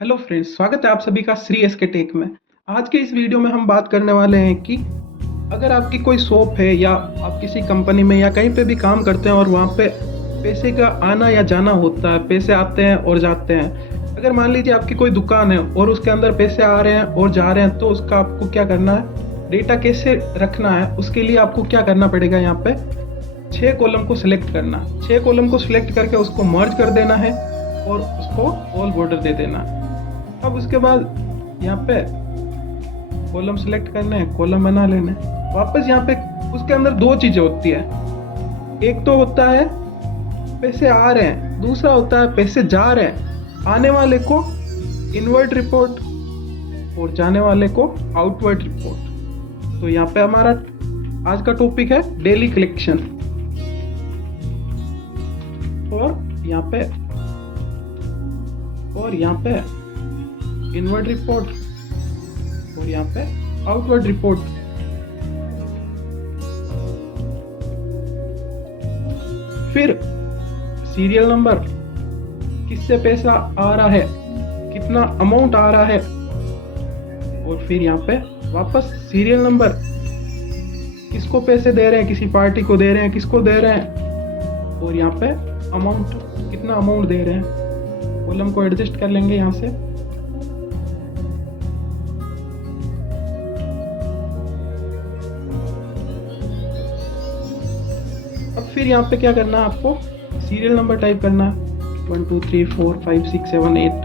Hello friends, स्वागत है आप सभी का श्री एस के टेक में। आज के इस वीडियो में हम बात करने वाले हैं कि अगर आपकी कोई शॉप है या आप किसी कंपनी में या कहीं पे भी काम करते हैं और वहाँ पे पैसे का आना या जाना होता है, पैसे आते हैं और जाते हैं। अगर मान लीजिए आपकी कोई दुकान है और उसके अंदर पैसे आ रहे हैं और जा रहे हैं, तो उसका आपको क्या करना है, डेटा कैसे रखना है, उसके लिए आपको क्या करना पड़ेगा। यहाँ पे 6 कॉलम को सिलेक्ट करना, 6 कॉलम को सिलेक्ट करके उसको मर्ज कर देना है और उसको ऑल बॉर्डर दे देना है। अब उसके बाद यहाँ पे कॉलम सिलेक्ट करने हैं, कॉलम बना लेने हैं। वापस यहाँ पे उसके अंदर दो चीजें होती है, एक तो होता है पैसे आ रहे हैं, दूसरा होता है पैसे जा रहे हैं। आने वाले को इनवर्ड रिपोर्ट और जाने वाले को आउटवर्ड रिपोर्ट। तो यहाँ पे हमारा आज का टॉपिक है डेली कलेक्शन। और यहाँ पे इनवर्ड रिपोर्ट और यहाँ पे आउटवर्ड रिपोर्ट। फिर सीरियल नंबर, किससे पैसा आ रहा है, कितना अमाउंट आ रहा है। और फिर यहाँ पे वापस सीरियल नंबर, किसको पैसे दे रहे हैं, किसी पार्टी को दे रहे हैं, किसको दे रहे हैं। और यहाँ पे अमाउंट, कितना अमाउंट दे रहे हैं। कॉलम को एडजस्ट कर लेंगे यहाँ से। अब फिर यहाँ पे क्या करना है, आपको सीरियल नंबर टाइप करना है, 1 2 3 4 5 6 7 8।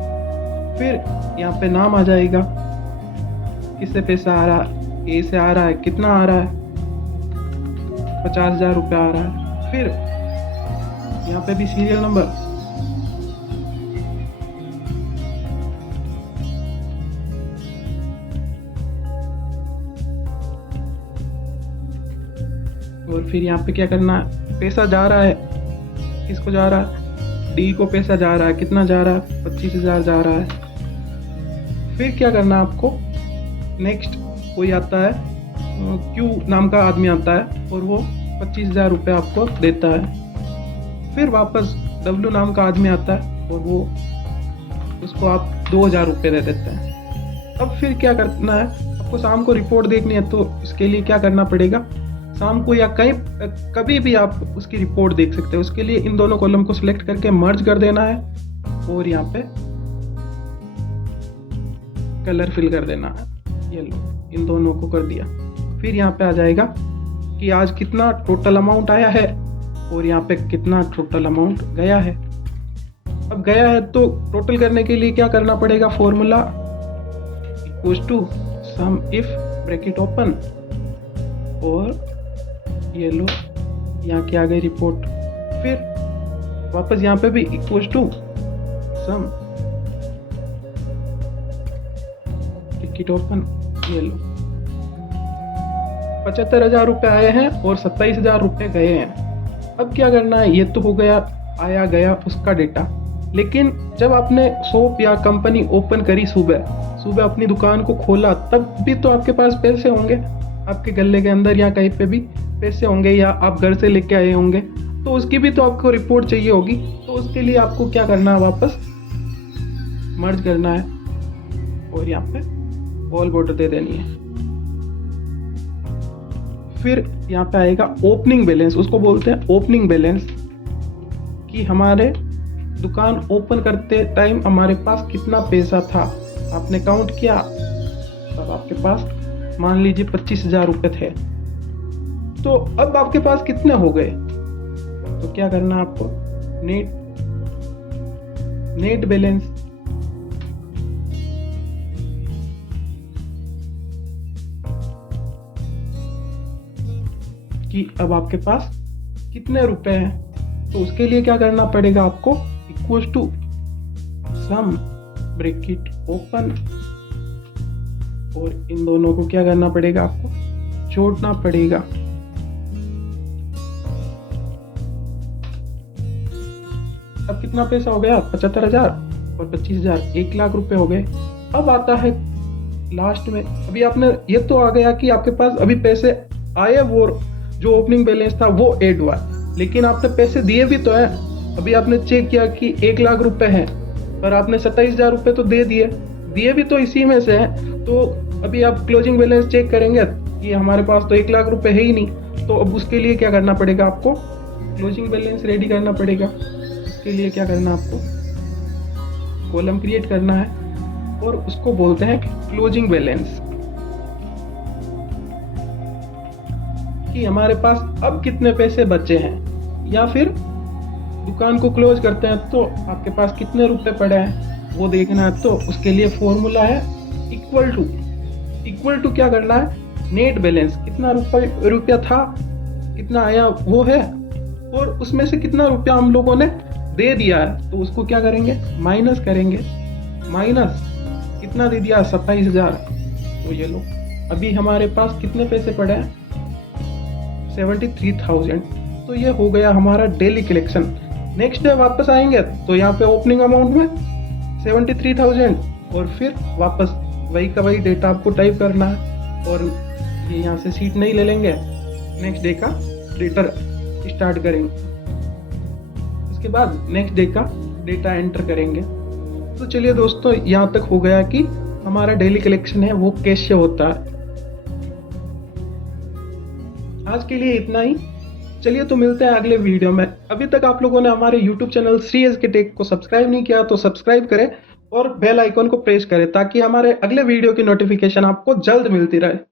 फिर यहाँ पे नाम आ जाएगा, किससे पैसा आ रहा है, ए से आ रहा है, कितना आ रहा है, 50,000 रुपया आ रहा है। फिर यहाँ पे भी सीरियल नंबर, और फिर यहाँ पे क्या करना है, पैसा जा रहा है, किसको जा रहा है, डी को पैसा जा रहा है, कितना जा रहा है, 25,000 जा रहा है। फिर क्या करना है आपको, नेक्स्ट कोई आता है, क्यू नाम का आदमी आता है और वो 25,000 रुपये आपको देता है। फिर वापस डब्ल्यू नाम का आदमी आता है और वो उसको आप 2,000 रुपये दे देते हैं। अब फिर क्या करना है, आपको शाम को रिपोर्ट देखनी है, तो इसके लिए क्या करना पड़ेगा, शाम को या कहीं कभी भी आप उसकी रिपोर्ट देख सकते हैं। उसके लिए इन दोनों कॉलम को सिलेक्ट करके मर्ज कर देना है और यहाँ पे कलर फिल कर देना है, येलो। इन दोनों को कर दिया। फिर यहाँ पे आ जाएगा कि आज कितना टोटल अमाउंट आया है और यहाँ पे कितना टोटल अमाउंट गया है। अब गया है तो टोटल करने के लिए क्या करना पड़ेगा, formula equals to sum if bracket open और ये लो, यहाँ की आ गई रिपोर्ट। फिर वापस यहाँ पे भी equals to sum ticket open, ये लो। 75,000 रुपये आए हैं और 27,000 रुपये गए हैं। अब क्या करना है, ये तो हो गया आया गया उसका डेटा। लेकिन जब आपने शॉप या कंपनी ओपन करी, सुबह अपनी दुकान को खोला, तब भी तो आपके पास पैसे होंगे, आपके गले के अंदर या कहीं पे भी पैसे होंगे, या आप घर से लेके आए होंगे, तो उसकी भी तो आपको रिपोर्ट चाहिए होगी। तो उसके लिए आपको क्या करना है, वापस मर्ज करना है और यहाँ पे ऑल बॉर्डर दे देनी है। फिर यहाँ पे आएगा ओपनिंग बैलेंस, उसको बोलते हैं ओपनिंग बैलेंस, कि हमारे दुकान ओपन करते टाइम हमारे पास कितना पैसा था, आपने काउंट किया, तब आपके पास मान लीजिए 25,000 रुपये थे। तो अब आपके पास कितने हो गए, तो क्या करना है आपको, नेट बैलेंस, कि अब आपके पास कितने रुपए हैं। तो उसके लिए क्या करना पड़ेगा आपको, equals to sum bracket open और इन दोनों को क्या करना पड़ेगा, आपको जोड़ना पड़ेगा। अब कितना पैसा हो गया, 75,000 और 25,000, 1,00,000 रुपए हो गए। अब आता है लास्ट में, अभी आपने ये तो आ गया कि आपके पास अभी पैसे आए, वो जो ओपनिंग बैलेंस था वो ऐड हुआ, लेकिन आपने पैसे दिए भी तो है। अभी आपने चेक किया कि 1,00,000 रुपए हैं, पर आपने 27,000 रुपये तो दे दिए भी तो इसी में से हैं। तो अभी आप क्लोजिंग बैलेंस चेक करेंगे कि हमारे पास तो 1 लाख रुपए है ही नहीं। तो अब उसके लिए क्या करना पड़ेगा, आपको क्लोजिंग बैलेंस रेडी करना पड़ेगा। उसके लिए क्या करना, आपको कॉलम क्रिएट करना है और उसको बोलते हैं क्लोजिंग बैलेंस, कि हमारे पास अब कितने पैसे बचे हैं, या फिर दुकान को क्लोज करते हैं तो आपके पास कितने रुपए पड़े हैं वो देखना है। तो उसके लिए फॉर्मूला है इक्वल टू क्या करना है, नेट बैलेंस, कितना रुपया था, कितना आया वो है, और उसमें से कितना रुपया हम लोगों ने दे दिया है तो उसको क्या करेंगे, माइनस करेंगे। माइनस कितना दे दिया, 27,000। तो ये लो, अभी हमारे पास कितने पैसे पड़े हैं, 73,000। तो ये हो गया हमारा डेली कलेक्शन। नेक्स्ट डे वापस आएंगे तो यहाँ पे ओपनिंग अमाउंट में 73,000 और फिर वापस वही का वही डेटा आपको टाइप करना है, और ये यहाँ से सीट नहीं ले लेंगे, नेक्स्ट डे का डेटा स्टार्ट करेंगे। उसके बाद नेक्स्ट डे का डेटा एंटर करेंगे। तो चलिए दोस्तों, यहाँ तक हो गया कि हमारा डेली कलेक्शन है वो कैसे होता है। आज के लिए इतना ही। चलिए तो मिलते हैं अगले वीडियो में। अभी तक आप लोगों ने हमारे YouTube चैनल श्री एस के टेक को सब्सक्राइब नहीं किया तो सब्सक्राइब करें और बेल आइकन को प्रेस करें ताकि हमारे अगले वीडियो की नोटिफिकेशन आपको जल्द मिलती रहे।